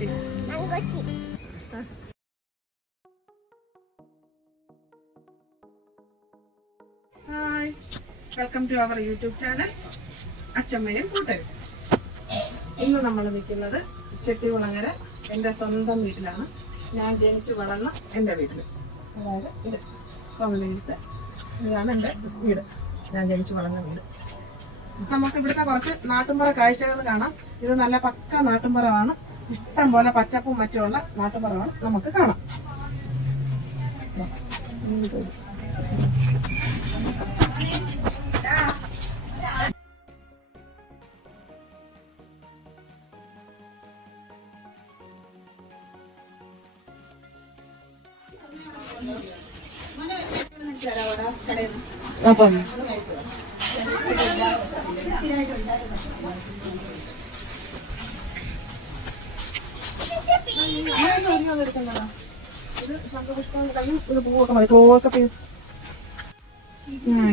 മങ്കോച്ചി hi welcome to our YouTube channel അച്ചമ്മയും കൂട്ടരും. ഇന്ന് നമ്മൾ നിൽക്കുന്നത് ചെട്ടികുളങ്ങര എന്റെ സ്വന്തം വീട്ടിലാണ്. ഞാൻ ജനിച്ചു വളർന്ന എന്റെ വീട്ടിൽ അതായത് ഇത് പവിഴത്തെ ഇതാണ് എന്റെ വീട്. ഞാൻ ജനിച്ചു വളർന്ന വീട്. നമുക്ക് ഇവിടുത്തെ കുറച്ച് നാട്ടുമ്പറ കാഴ്ചകൾ കാണാം. ഇത് നല്ല പക്ക നാട്ടുമ്പുറമാണ് ഇഷ്ടം പോലെ പച്ചപ്പും മറ്റുമുള്ള നാട്ടുപറവാണ് നമുക്ക് കാണാം. അപ്പം.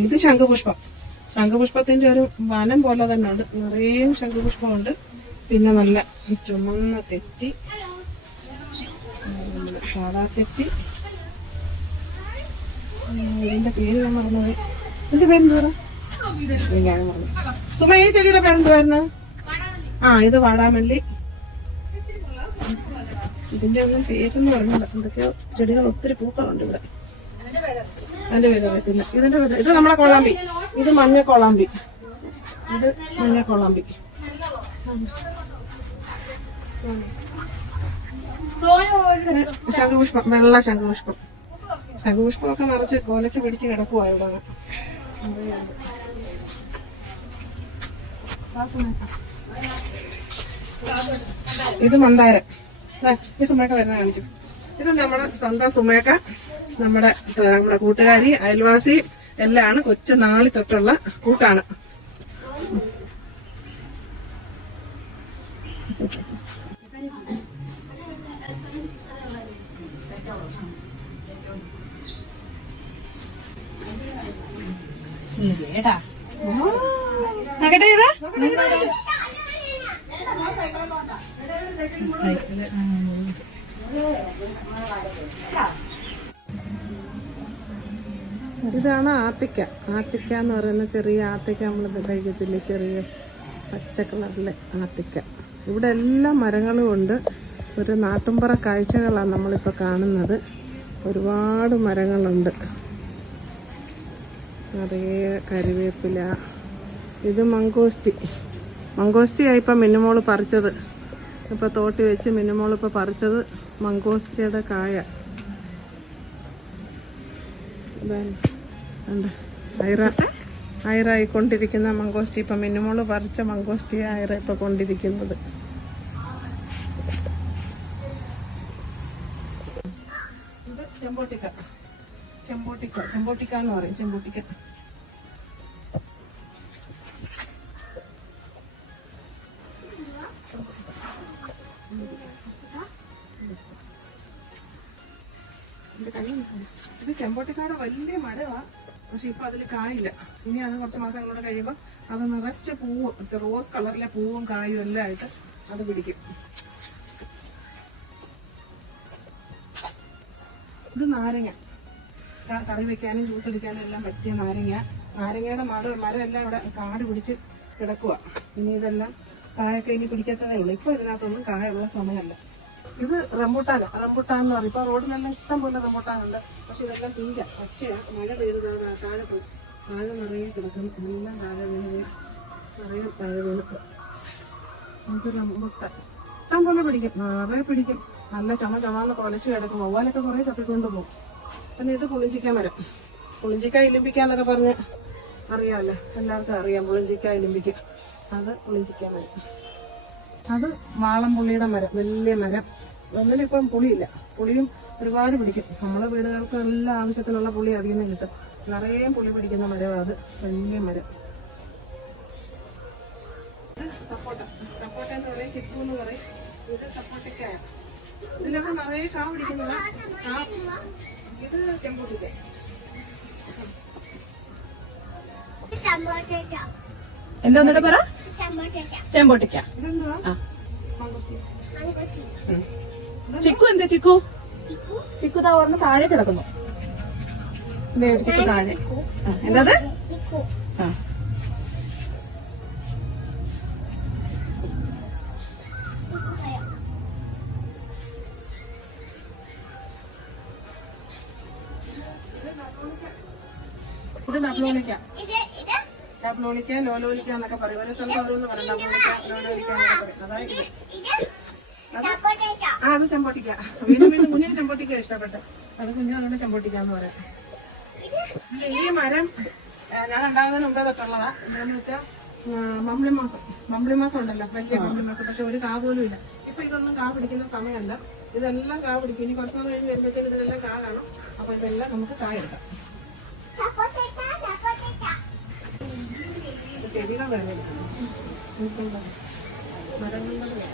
ഇത് ശംഖുപുഷ്പം. ശംഖുപുഷ്പത്തിന്റെ ഒരു വനം പോലെ തന്നെ ഉണ്ട് നിറയെ ശംഖുപുഷ്പമുണ്ട്. പിന്നെ നല്ല ചുമന്ന തെറ്റി. സാധാ തെറ്റി. ഇതിന്റെ പേര് ഞാൻ പറഞ്ഞത് ഇതിന്റെ പേരെന്തുവാ എന്താ മറന്നു. സുമ ഈ ചെടിയുടെ പേരെന്തുവായിരുന്നു ആ ഇത് വാടാമല്ലി. ഇതിന്റെ ഒന്നും പേരൊന്നും അറിഞ്ഞില്ല എന്തൊക്കെയോ ചെടികൾ ഒത്തിരി പൂക്കളുണ്ട് ഇവിടെ. അതിന്റെ പേര് അറിയത്തില്ല ഇതിന്റെ പേര് ഇത് നമ്മളെ കൊളാമ്പി. ഇത് മഞ്ഞ കൊളാമ്പി. ഇത് മഞ്ഞ കൊളാമ്പി. ശംഖുപുഷ്പം വെള്ള ശംഖുപുഷ്പം. ശംഖുപുഷ്പമൊക്കെ നിറച്ച് കൊലച്ച് പിടിച്ച് കിടക്കുവാ ഇവിടെ. ഇത് മന്ദാരം. ഈ സുമേക്ക വരുന്ന കാണിച്ചു. ഇത് നമ്മുടെ സ്വന്തം സുമേക്ക നമ്മുടെ നമ്മുടെ കൂട്ടുകാരി അയൽവാസി എല്ലാം കൊച്ചു നാളി തൊട്ടുള്ള കൂട്ടാണ്. ഇതാണ് ആത്തിക്ക. ആത്തിക്ക എന്ന് പറയുന്ന ചെറിയ ആത്തിക്ക നമ്മൾ കഴിക്കത്തില്ലേ? ചെറിയ പച്ച കളറിലെ ആത്തിക്ക. ഇവിടെ എല്ലാ മരങ്ങളും ഉണ്ട്. ഒരു നാട്ടുംപുറ കാഴ്ചകളാണ് നമ്മളിപ്പോൾ കാണുന്നത്. ഒരുപാട് മരങ്ങളുണ്ട്. നിറയെ കരിവേപ്പില. ഇത് മങ്കോസ്റ്റി. മങ്കോസ്റ്റിയായി ഇപ്പം മിന്നുമോൾ പറിച്ചത്. ഇപ്പം തോട്ടി വെച്ച് മിന്നുമോളിപ്പോൾ പറിച്ചത് മങ്കോസ്റ്റിയുടെ കായ. ഇതാണ്. ഐറ ആയിക്കൊണ്ടിരിക്കുന്ന മങ്കോസ്റ്റി ഇപ്പം മിന്നുമോൾ പറിച്ച മങ്കോസ്റ്റി അയറ ഇപ്പം കൊണ്ടിരിക്കുന്നത്. ചെമ്പോട്ടിക്ക. ചെമ്പോട്ടിക്ക. ചെമ്പോട്ടിക്ക എന്ന് പറയും. ചെമ്പോട്ടിക്ക. ഇത് ചെമ്പോട്ടിക്കാട് വലിയ മരമാ പക്ഷെ ഇപ്പൊ അതിൽ കായില്ല ഇനി അത് കുറച്ച് മാസം കൂടെ കഴിയുമ്പോൾ അത് നിറച്ച പൂവും റോസ് കളറിലെ പൂവും കായും എല്ലാം ആയിട്ട് അത് പിടിക്കും. ഇത് നാരങ്ങ. കറി വെക്കാനും ജ്യൂസ് അടിക്കാനും എല്ലാം പറ്റിയ നാരങ്ങ. നാരങ്ങയുടെ മരം മരം എല്ലാം ഇവിടെ കാട് പിടിച്ച് കിടക്കുക ഇനി ഇതെല്ലാം കായൊക്കെ ഇനി പിടിക്കാത്തതേ ഉള്ളൂ. ഇപ്പൊ ഇതിനകത്തൊന്നും കായുള്ള സമയമല്ല. ഇത് റംബൂട്ടാന റംബൂട്ടാൻ എന്ന് പറയും. ഇപ്പൊ റോഡിലെല്ലാം ഇഷ്ടം പോലെ റംബൂട്ടാനുണ്ട് പക്ഷെ ഇതെല്ലാം പിഞ്ച. പച്ചയാ മഴ പെയ്ത് താഴെ പോയി. താഴെ നിറയെ കിടക്കും എല്ലാം താഴെ വീണ്. നിറയെ താഴെ വീണ്. ഇത് റംബൂട്ടാൻ. ഇഷ്ടം പോലെ പിടിക്കും. നിറയെ പിടിക്കും. നല്ല ചുമ ചുമന്ന് കൊലച്ച് കിടക്കും. വവ്വാലൊക്കെ കുറെ ചത്തിക്കൊണ്ട് പോകും. പിന്നെ ഇത് പുളിഞ്ചിക്ക മരം. പുളിഞ്ചിക്ക ഇലിമ്പിക്കാന്നൊക്കെ പറഞ്ഞ് അറിയാമല്ലോ. എല്ലാവർക്കും അറിയാം പുളിഞ്ചിക്ക ഇലിമ്പിക്ക. അത് പുളിഞ്ചിക്ക മരം. അത് വാളംപുള്ളിയുടെ മരം. വലിയ മരം. ഒന്നിലിപ്പം പുളിയില്ല. പുളിയും ഒരുപാട് പിടിക്കും. നമ്മളെ വീടുകൾക്ക് എല്ലാ ആവശ്യത്തിനുള്ള പുളി നിന്ന് കിട്ടും. നിറയെ പുളി പിടിക്കുന്ന മരമാണ് അത്. വലിയ മരം. സപ്പോട്ട. സപ്പോട്ട എന്ന് പറയും ചിക്കു എന്ന് പറയും. ഇത് ഇതിലൊക്കെ നിറയെ കാ പിടിക്കുന്നത് ഇത് എന്താ ഒന്നുകൂടെ പറ? ചമ്പോട്ട ചെമ്പോട്ടിക്ക. ഇതെന്തുവാ. ചിക്കു എന്താ ചിക്കു? ചിക്കു? താ പറഞ്ഞ താഴെ കിടക്കുന്നു. ചിക്കു താഴെ. എന്തത്? ആ. ഇത് ലോലോലിക്ക എന്നൊക്കെ പറയും. ഒരു സ്ഥലത്ത് ഓരോന്ന് പറയും. ലോലോലിക്ക എന്നൊക്കെ പറയും. അതായത് ആ അത് ചെമ്പോട്ടിക്ക. വീണ്ടും വീണ്ടും കുഞ്ഞിന് ചെമ്പോട്ടിക്ക ഇഷ്ടപ്പെട്ട്. അത് കുഞ്ഞിന് അതുകൊണ്ട് ചെമ്പോട്ടിക്ക എന്ന് പറയാം ഈ മരം ഞാൻ ഉണ്ടാകുന്നതിന് മുമ്പേ തൊട്ടുള്ളതാ. എന്താന്ന് വെച്ചാൽ മമ്പിളി മാസം. മമ്പിളി മാസം ഉണ്ടല്ലോ വലിയ മമ്പിളി മാസം. പക്ഷെ ഒരു കാ പോലും ഇല്ല. ഇപ്പൊ ഇതൊന്നും കാ പിടിക്കുന്ന സമയമല്ല. ഇതെല്ലാം കാ പിടിക്കും. ഇനി കുറച്ച് നാൾ കഴിഞ്ഞ് വരുമ്പോഴത്തേക്ക് ഇതിലെല്ലാം കാ കാണും. അപ്പൊ ഇതെല്ലാം നമുക്ക് കാ എടുക്കാം. ചെടികൾ വേറെ മരങ്ങളുടെ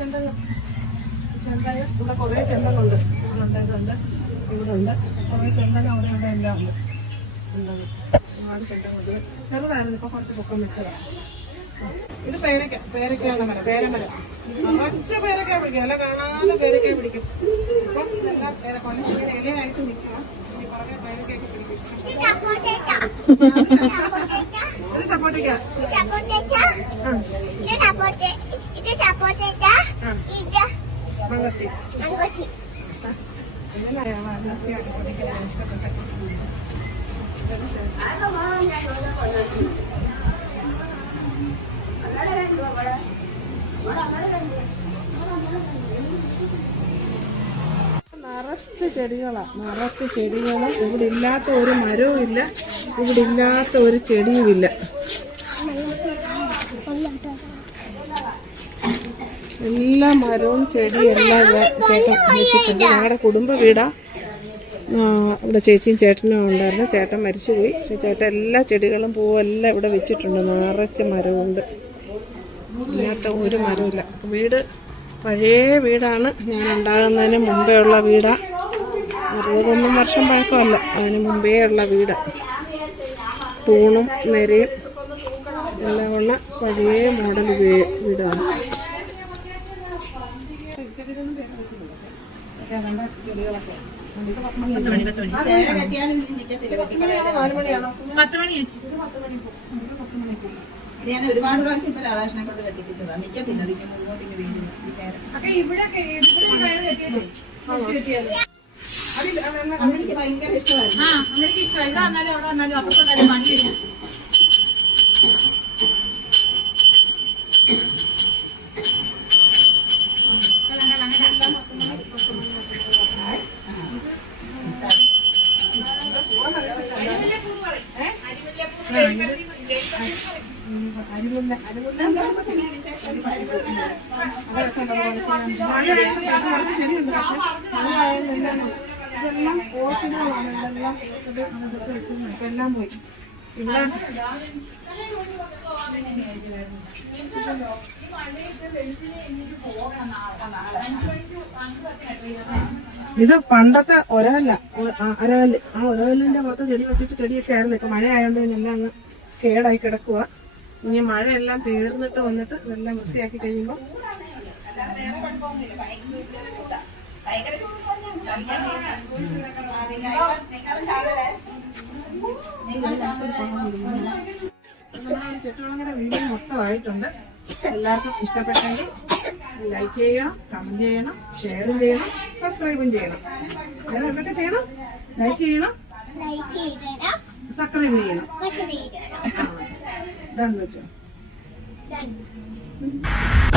ഉണ്ട് കുറേ അവിടെ എല്ലാം ഉണ്ട് ചെറുതായിരുന്നു ഇപ്പൊ കുറച്ച് പൊക്കം വെച്ചതാണ് ഇത് പേരക്ക പേരക്കയാണ് മരം പേരമരം. നിറച്ച പേരൊക്കെ പിടിക്കും. അല്ല കാണാതെ പേരൊക്കെ പിടിക്കും. ഇപ്പം ഇതെല്ലാം പേര കൊല്ലം ഇങ്ങനെ ഇലയായിട്ട് നിൽക്കുക ഇനി പുറകെ പേരക്കയൊക്കെ പിടിക്കും. ഇത് സപ്പോർട്ടിക്ക മംഗസ്റ്റി. ഇങ്ങനെ വൃത്തിയാക്കി പൊടിക്കാൻ ഇഷ്ടപ്പെട്ടെ നിറച്ച് ചെടികളാ. നിറച്ച് ചെടികളും. ഇവിടെ ഇല്ലാത്ത ഒരു മരവും ഇല്ല. ഇവിടെ ഇല്ലാത്ത ഒരു ചെടിയും ഇല്ല. എല്ലാ മരവും ചെടിയും എല്ലാം ചേട്ടൻ വെച്ചിട്ടുണ്ട്. ഞങ്ങളുടെ കുടുംബ വീടാ. ഇവിടെ ചേച്ചിയും ചേട്ടനും ഉണ്ടായിരുന്നു. ചേട്ടൻ മരിച്ചുപോയി. ചേട്ടൻ എല്ലാ ചെടികളും പൂവും ഇവിടെ വെച്ചിട്ടുണ്ട്. നിറച്ച് മരമുണ്ട് ഇല്ലാത്ത ഒരു മരമില്ല വീട് പഴയ വീടാണ്. ഞാൻ ഉണ്ടാകുന്നതിന് മുമ്പേ ഉള്ള വീടാണ് അറുപതൊന്നും വർഷം പഴക്കമല്ല. അതിന് മുമ്പേ ഉള്ള വീടാണ് തൂണും നിരയും എല്ലാം ഉള്ള പഴയ മോഡൽ വീ- വീടാണ്. പത്ത് മണി ചേച്ചി ഞാൻ ഒരുപാട് പ്രാവശ്യം ഇപ്പൊ രാധാകൃഷ്ണനെ കൊണ്ട് കെട്ടിപ്പിച്ചതാ. നിക്കത്തില്ല നിൽക്കുന്നു ഇങ്ങോട്ട് ഇങ്ങനെ വീഴുന്നു. ഈ നേരം. അപ്പൊ ഇവിടെ ഇവിടെ വയറ് കെട്ടിയത്? കെട്ടിയത്? അമ്മയ്ക്ക് ഭയങ്കര ഇഷ്ടമായിരുന്നു. ആ അമ്മയ്ക്ക് ഇഷ്ടമായി. ഇവിടെ വന്നാലും അവിടെ വന്നാലും അപ്പുറത്ത് വന്നാലും പണി വരും. അരിമുല്ല ഇത് എല്ലാം പോയി പണ്ടത്തെ ഒരല്ല അരകല്ല് ആ ഒരകല്ലിന്റെ പുറത്ത് ചെടി വെച്ചിട്ട് ചെടിയൊക്കെ ആയിരുന്നു. ഇപ്പൊ മഴ ആയതുകൊണ്ട് എല്ലാം അങ്ങ് കേടായി കിടക്കുക ഇനി മഴയെല്ലാം തീർന്നിട്ട് വന്നിട്ട് ഇതെല്ലാം വൃത്തിയാക്കി കഴിയുമ്പോൾ ചെട്ടുകളങ്ങനെ വീഡിയോ മൊത്തമായിട്ടുണ്ട്. എല്ലാവർക്കും ഇഷ്ടപ്പെട്ടെങ്കിൽ ലൈക്ക് ചെയ്യണം കമന്റ് ചെയ്യണം ഷെയറും ചെയ്യണം സബ്സ്ക്രൈബും ചെയ്യണം. അങ്ങനെ എന്തൊക്കെ ചെയ്യണം? ലൈക്ക് ചെയ്യണം സബ്സ്ക്രൈബ് ചെയ്യണം. done with you. Done. Mm-hmm.